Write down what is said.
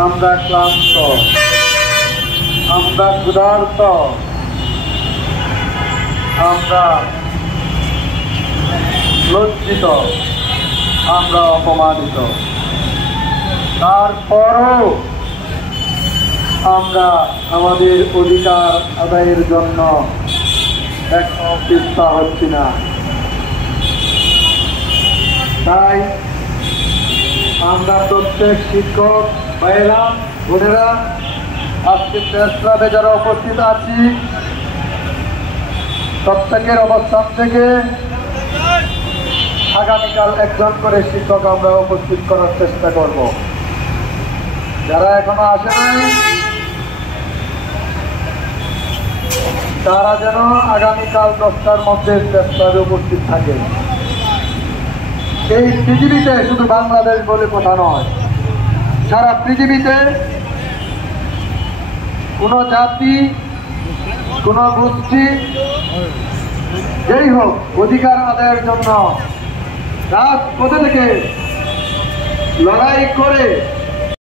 আমরা ক্লান্ত, আমরা ক্ষুধার্ত, আমরা লজ্জিত, আমরা অপমানিত। তারপরও আমরা আমাদের অধিকার আদায়ের জন্য একদম চেষ্টা হচ্ছি না। তাই আমরা প্রত্যেক শিক্ষক ভাইয়েরা বোনেরা আজকে প্রেস ক্লাবে যারা উপস্থিত আছি, প্রত্যেকের অবস্থান থেকে আগামীকাল একজন করে শিক্ষক আমরা উপস্থিত করার চেষ্টা করব। যারা এখনো আসে নাই তারা যেন আগামীকাল 10টার মধ্যে প্রেস ক্লাবে উপস্থিত থাকে। এই পৃথিবীতে শুধু বাংলাদেশ বলে কথা নয়, সারা পৃথিবীতে কোনো জাতি, কোনো গোষ্ঠী যেই হোক অধিকার আদায়ের জন্য রাজপথে থেকে লড়াই করে